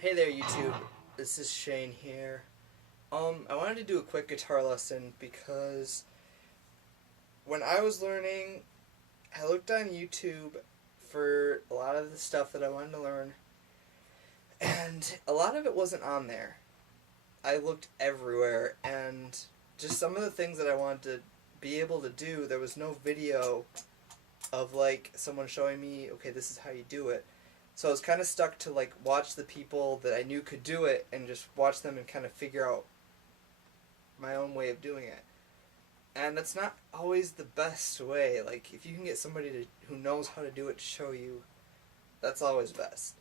Hey there, YouTube. This is Shane here. I wanted to do a quick guitar lesson because when I was learning, I looked on YouTube for a lot of the stuff that I wanted to learn, and a lot of it wasn't on there. I looked everywhere, and just some of the things that I wanted to be able to do, there was no video of like someone showing me, okay, this is how you do it. So I was kind of stuck to like watch the people that I knew could do it and just watch them and kind of figure out my own way of doing it. And that's not always the best way. Like if you can get somebody who knows how to do it to show you, that's always best.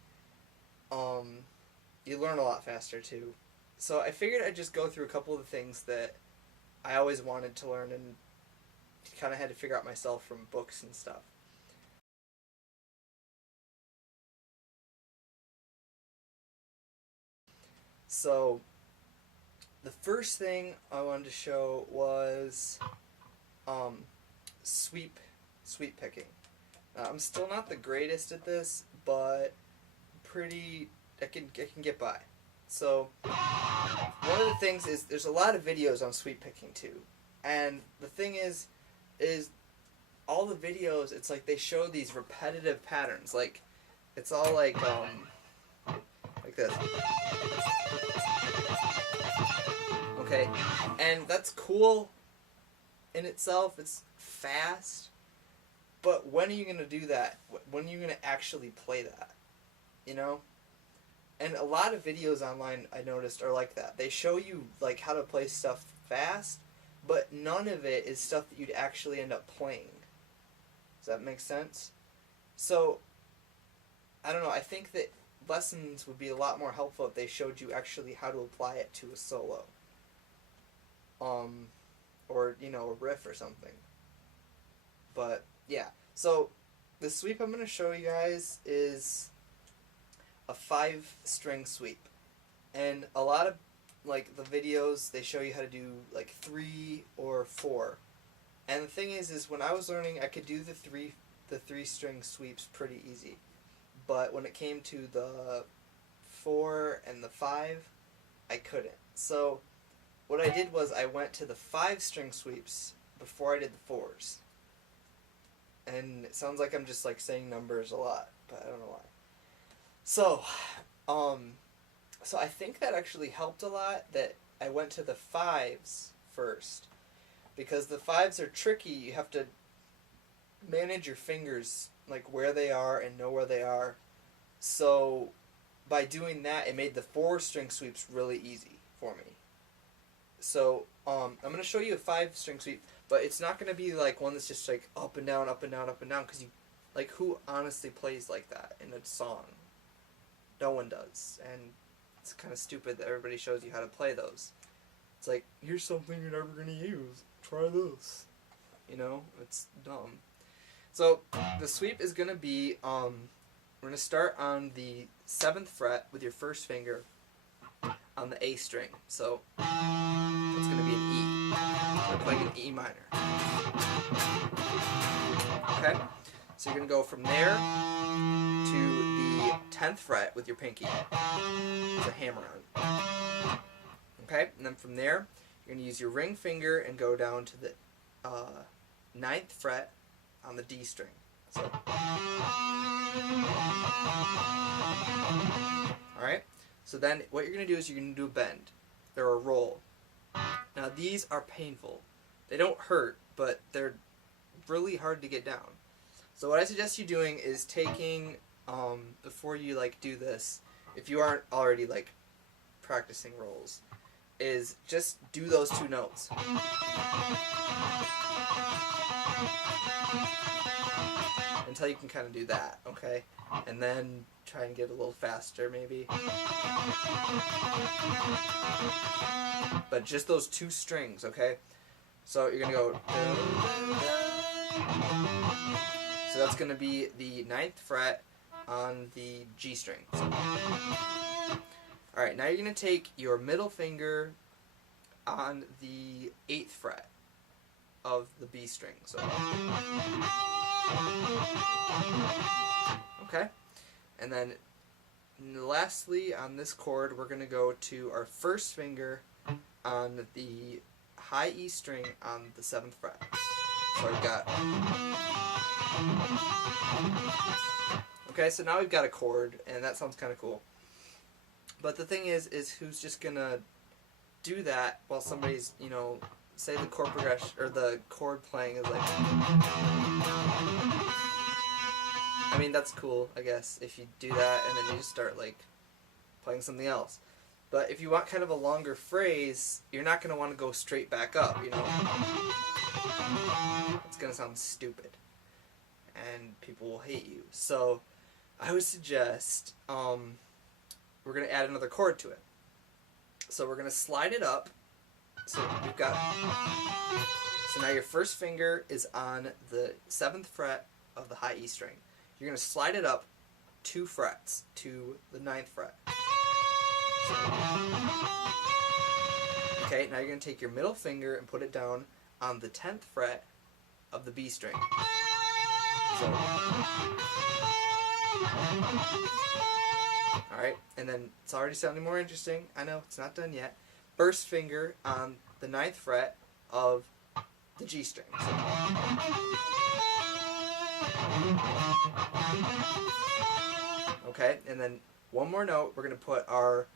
You learn a lot faster too. So I figured I'd just go through a couple of the things that I always wanted to learn and kind of had to figure out myself from books and stuff. So the first thing I wanted to show was um, sweep picking. I'm still not the greatest at this, but pretty I can get by. So one of the things is there's a lot of videos on sweep picking too, and the thing is all the videos, it's like they show these repetitive patterns, like it's all like this. Okay, and that's cool in itself. It's fast, but when are you gonna do that? When are you gonna actually play that? You know? And a lot of videos online I noticed are like that. They show you like how to play stuff fast, but none of it is stuff that you'd actually end up playing. Does that make sense? So, I don't know, I think that lessons would be a lot more helpful if they showed you actually how to apply it to a solo. Or, you know, a riff or something. But, yeah. So, the sweep I'm going to show you guys is a 5-string sweep. And a lot of, like, the videos, they show you how to do, like, 3 or 4. And the thing is when I was learning, I could do the 3-string sweeps pretty easy. But when it came to the 4 and the 5, I couldn't. So what I did was I went to the 5-string sweeps before I did the 4s. And it sounds like I'm just like saying numbers a lot, but I don't know why. So, so I think that actually helped a lot that I went to the 5s first. Because the 5s are tricky, you have to manage your fingers, like where they are and know where they are. So by doing that, it made the 4-string sweeps really easy for me. So I'm going to show you a 5-string sweep, but it's not going to be like one that's just like up and down, up and down, up and down, because you, like, who honestly plays like that in a song? No one does, and it's kind of stupid that everybody shows you how to play those. It's like, here's something you're never going to use. Try this. You know, it's dumb. So the sweep is going to be, we're going to start on the 7th fret with your first finger on the A string. So it's going to be an E. We're playing an E minor. Okay? So you're going to go from there to the 10th fret with your pinky. It's a hammer on. Okay? And then from there, you're going to use your ring finger and go down to the 9th fret on the D string. So, alright? So then what you're going to do is you're going to do a bend. They're a roll. Now these are painful. They don't hurt, but they're really hard to get down. So what I suggest you doing is taking, before you like do this, if you aren't already like practicing rolls, is just do those 2 notes. Until you can kind of do that, okay? And then try and get a little faster, maybe. But just those 2 strings, okay? So you're going to go... So that's going to be the 9th fret on the G string. Alright, now you're going to take your middle finger on the 8th fret of the B string. So, okay? And then And lastly, on this chord, we're going to go to our first finger on the high E string on the 7th fret. So we've got... Okay, so now we've got a chord, and that sounds kind of cool. But the thing is who's just going to do that while somebody's, you know, say the chord progression, or the chord playing is like... I mean, that's cool, I guess, if you do that and then you just start, like, playing something else. But if you want kind of a longer phrase, you're not going to want to go straight back up, you know? It's going to sound stupid. And people will hate you. So, I would suggest, we're going to add another chord to it. So we're going to slide it up. So we've got... So now your first finger is on the 7th fret of the high E string. You're going to slide it up 2 frets to the 9th fret. So, okay, now you're going to take your middle finger and put it down on the 10th fret of the B string. So, alright, and then it's already sounding more interesting. I know, it's not done yet. First finger on the 9th fret of the G string. So, okay, and then one more note, we're going to put our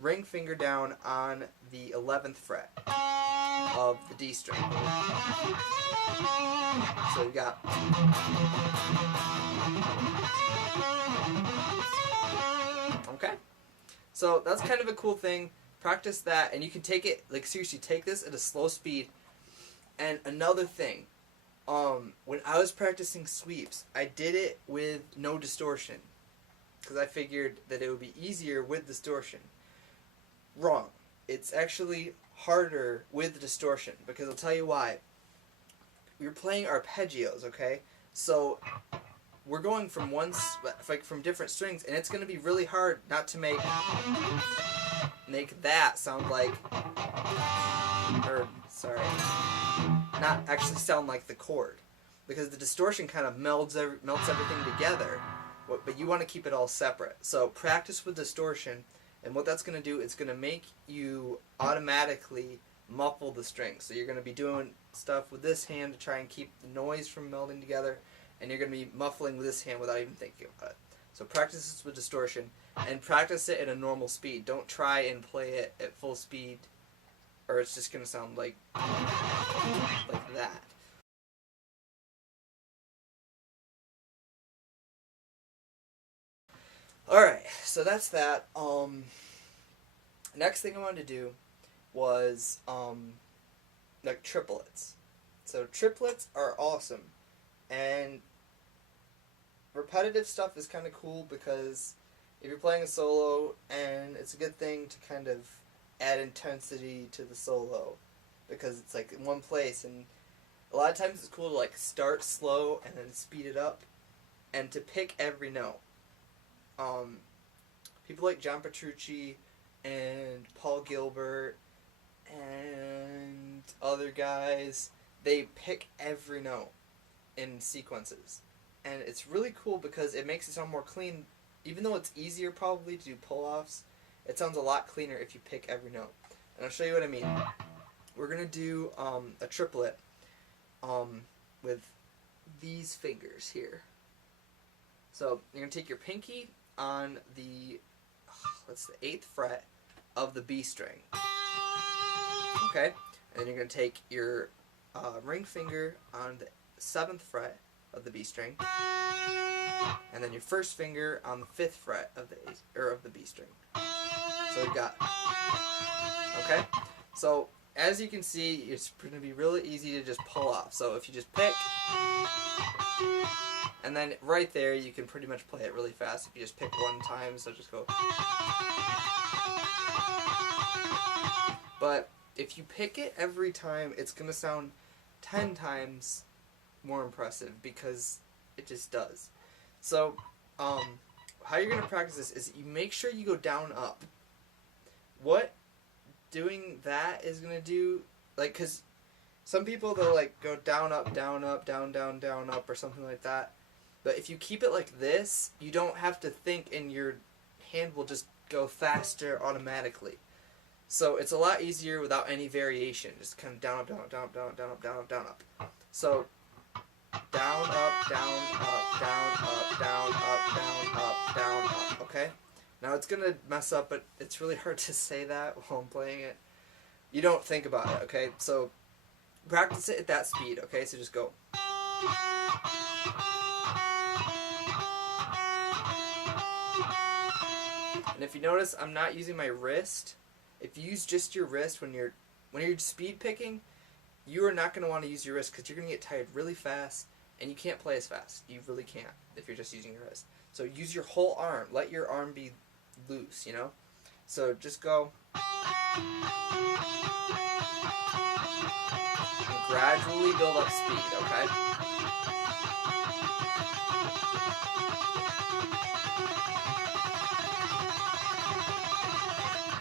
ring finger down on the 11th fret of the D string. So we got... Okay, so that's kind of a cool thing. Practice that, and you can take it, like seriously, take this at a slow speed. And another thing, when I was practicing sweeps, I did it with no distortion, because I figured that it would be easier with distortion. Wrong. It's actually harder with distortion, because I'll tell you why. We're playing arpeggios, okay? So we're going from from different strings, and it's going to be really hard not to make that sound like, not actually sound like the chord, because the distortion kind of melts everything together, but you want to keep it all separate. So practice with distortion, and what that's going to do is going to make you automatically muffle the strings. So you're going to be doing stuff with this hand to try and keep the noise from melding together, and you're going to be muffling with this hand without even thinking about it. So practice this with distortion, and practice it at a normal speed. Don't try and play it at full speed, or it's just going to sound like that. Alright, so that's that. Next thing I wanted to do was like triplets. So triplets are awesome, and repetitive stuff is kind of cool, because if you're playing a solo, and it's a good thing to kind of add intensity to the solo, because it's like in one place, and a lot of times it's cool to like start slow and then speed it up, and to pick every note. People like John Petrucci and Paul Gilbert and other guys, they pick every note in sequences. And it's really cool because it makes it sound more clean. Even though it's easier probably to do pull-offs, it sounds a lot cleaner if you pick every note. And I'll show you what I mean. We're going to do a triplet with these fingers here. So you're going to take your pinky on the 8th fret of the B string. Okay? And then you're going to take your ring finger on the 7th fret of the B string, and then your first finger on the 5th fret of the B string. So we've got... Okay? So as you can see, it's going to be really easy to just pull off. So if you just pick, and then right there you can pretty much play it really fast if you just pick one time. So just go... But if you pick it every time, it's going to sound 10 times more impressive, because it just does. So, how you're going to practice this is you make sure you go down, up. What doing that is going to do, like, because some people, they'll, like, go down, up, down, up, down, down, down, up, or something like that. But if you keep it like this, you don't have to think in your hand will just go faster automatically. So it's a lot easier without any variation. Just kind of down, up, down, up, down, up, down, up, down, up, down, up, down, up. So down, up, down, up, down, up, down, up, down, up, down, up. Okay? Now it's going to mess up, but it's really hard to say that while I'm playing it. You don't think about it, okay? So practice it at that speed, okay? So just go. And if you notice, I'm not using my wrist. If you use just your wrist when you're speed picking, you are not going to want to use your wrist because you're going to get tired really fast, and you can't play as fast. You really can't if you're just using your wrist. So use your whole arm. Let your arm be loose, you know? So just go. And gradually build up speed, okay?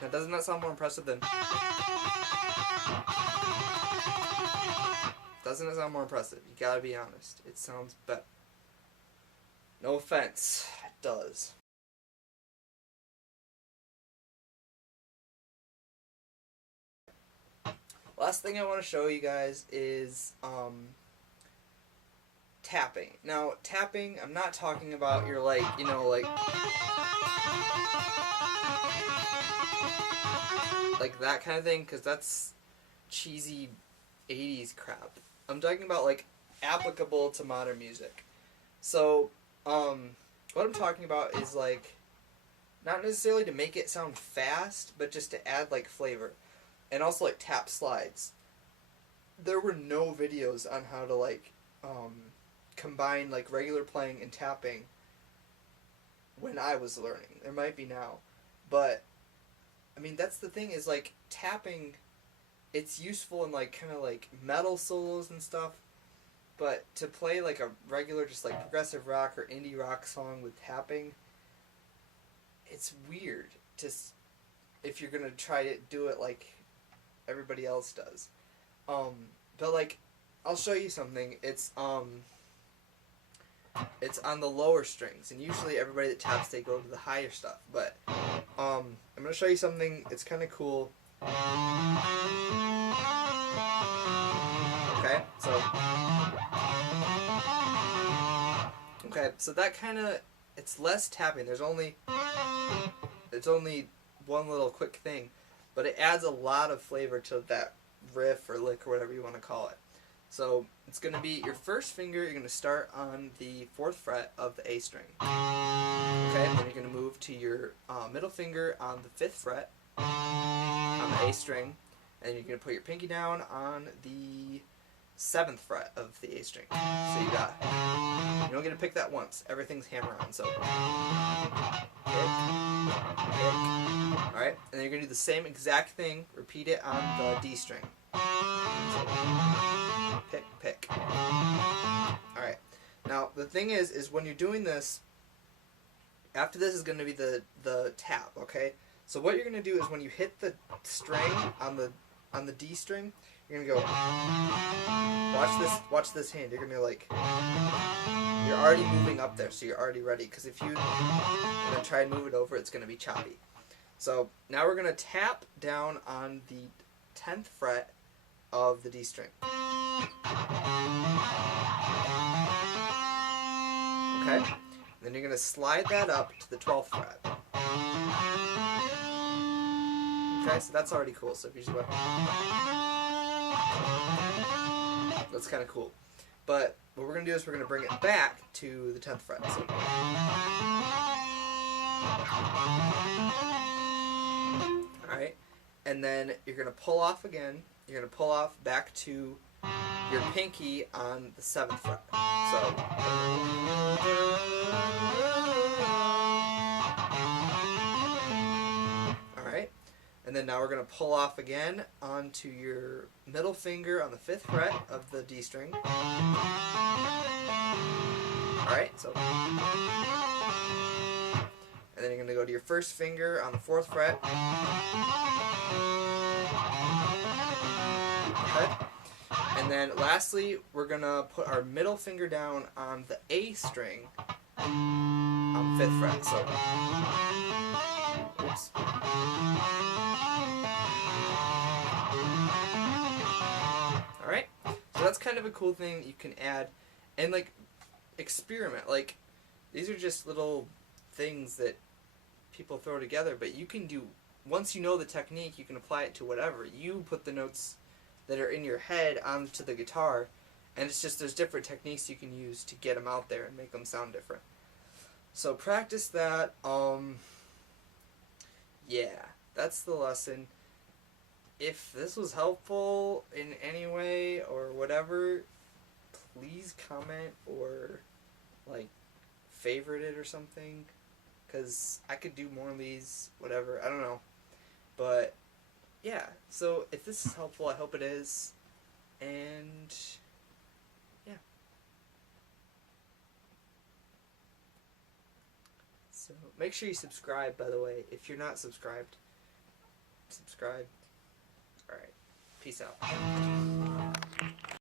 Now, doesn't that sound more impressive than... Doesn't it sound more impressive? You gotta be honest. It sounds better. No offense. It does. Last thing I want to show you guys is tapping. Now, tapping, I'm not talking about your, like, you know, like that kind of thing, because that's cheesy 80s crap. I'm talking about, like, applicable to modern music. So, what I'm talking about is, like, not necessarily to make it sound fast, but just to add, like, flavor. And also, like, tap slides. There were no videos on how to, like, combine, like, regular playing and tapping when I was learning. There might be now. But, I mean, that's the thing is, like, tapping, it's useful in, like, kind of, like, metal solos and stuff. But to play, like, a regular, just, like, progressive rock or indie rock song with tapping, it's weird. Just, if you're gonna try to do it, like, everybody else does. But, like, I'll show you something. It's on the lower strings, and usually everybody that taps, they go to the higher stuff. But I'm gonna show you something. It's kind of cool. Okay, so that kind of, it's less tapping. It's only one little quick thing, but it adds a lot of flavor to that riff or lick or whatever you want to call it. So it's going to be your first finger, you're going to start on the 4th fret of the A string. Okay, and then you're going to move to your middle finger on the 5th fret on the A string, and you're going to put your pinky down on the 7th fret of the A string. So you don't get to pick that once. Everything's hammer on, so pick. Alright, and then you're going to do the same exact thing, repeat it on the D string. So, pick. Alright, now the thing is when you're doing this, after this is going to be the tap, okay? So what you're going to do is when you hit the string on the D string, you're going to go, watch this hand, you're going to like, you're already moving up there, so you're already ready, because if you try and move it over, it's going to be choppy. So now we're going to tap down on the 10th fret of the D string. Okay? Then you're going to slide that up to the 12th fret. Okay, so that's already cool. So if you just went, that's kind of cool. But what we're going to do is we're going to bring it back to the 10th fret. So, alright, and then you're going to pull off again. You're going to pull off back to your pinky on the 7th fret. So, alright, and then now we're going to pull off again onto your middle finger on the 5th fret of the D string. Alright, so, and then you're going to go to your first finger on the 4th fret. Okay. And then lastly, we're going to put our middle finger down on the A string on the 5th fret. So, kind of a cool thing that you can add and, like, experiment. Like, these are just little things that people throw together, but you can do, once you know the technique, you can apply it to whatever. You put the notes that are in your head onto the guitar, and it's just, there's different techniques you can use to get them out there and make them sound different. So practice that. Yeah, that's the lesson. If this was helpful in any way or whatever, please comment or, like, favorite it or something, because I could do more of these, whatever, I don't know. But, yeah, so if this is helpful, I hope it is, and, yeah. So, make sure you subscribe, by the way, if you're not subscribed. Subscribe. Alright, peace out.